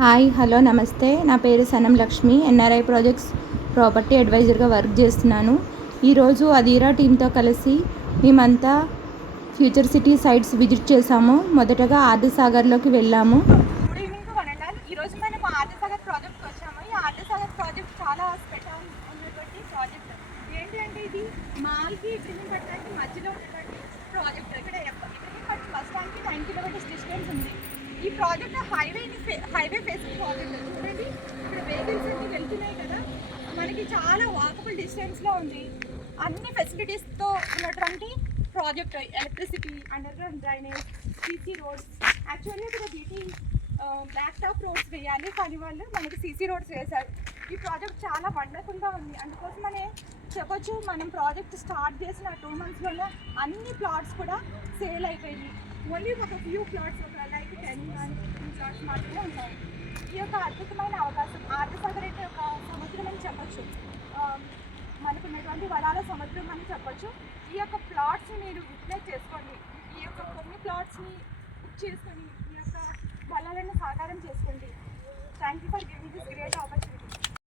Hi hello నమస్తే. నా పేరు Sanam Lakshmi. NRI projects property అడ్వైజర్గా వర్క్ చేస్తున్నాను. ఈరోజు అధీరా టీంతో కలిసి మేమంతా ఫ్యూచర్ సిటీ సైట్స్ విజిట్ చేసాము. మొదటగా ఆర్ధసాగర్లోకి వెళ్ళాము. Good evening to one and all. ఈరోజు మనం ఆర్ధసాగర్ ప్రాజెక్ట్కి వచ్చాము. ఈ ఆర్ధసాగర్ ప్రాజెక్ట్ చాలా స్పెషల్ ఉన్నటువంటి ప్రాజెక్ట్. ఏంటి అంటే ఇది మాల్కి ఇబ్రహీంపట్నానికి మధ్యలో ఉన్నటువంటి ప్రాజెక్ట్. ఇక్కడ ఇబ్రహీంపట్నం బస్ స్టాండ్కి 9 కిలోమీటర్స్ డిస్టెన్స్ ఉంది. ఈ ప్రాజెక్ట్ హైవే ఫేసింగ్ ప్రాజెక్ట్. చూడండి, ఇక్కడ వెహికల్స్ అన్ని వెళ్తున్నాయి కదా, మనకి చాలా వాకబుల్ డిస్టెన్స్లో ఉంది. అన్ని ఫెసిలిటీస్తో ఉన్నటువంటి project. Electricity, under ground drainage, CC roads. Actually ఇక్కడ బీటీ బ్లాక్ టాప్ రోడ్స్ వేయాలి, కానీ వాళ్ళు మనకి సీసీ రోడ్స్ వేశారు. ఈ ప్రాజెక్ట్ చాలా వండర్ఫుల్గా ఉంది. అందుకోసమనే చెప్పొచ్చు, మనం ప్రాజెక్ట్ స్టార్ట్ చేసిన 2 monthsలోనే అన్ని ప్లాట్స్ కూడా సేల్ అయిపోయింది. ఓన్లీ ఒక ఫ్యూ ప్లాట్స్, ఒక లైక్ 10 ప్లాట్స్ మాత్రమే ఉంటాయి. ఈ యొక్క అద్భుతమైన అవకాశం ఆర్ధసాగర్ అంటే ఒక సముద్రం అని చెప్పొచ్చు. మనకున్నటువంటి వరాల సముద్రం అని చెప్పొచ్చు. ఈ యొక్క ప్లాట్స్ని మీరు యూటిలైజ్ చేసుకోండి. ఈ యొక్క కొన్ని ప్లాట్స్ని బుక్ చేసుకొని ఈ యొక్క వరాలను సాకారం చేసుకోండి. Thank you for giving this great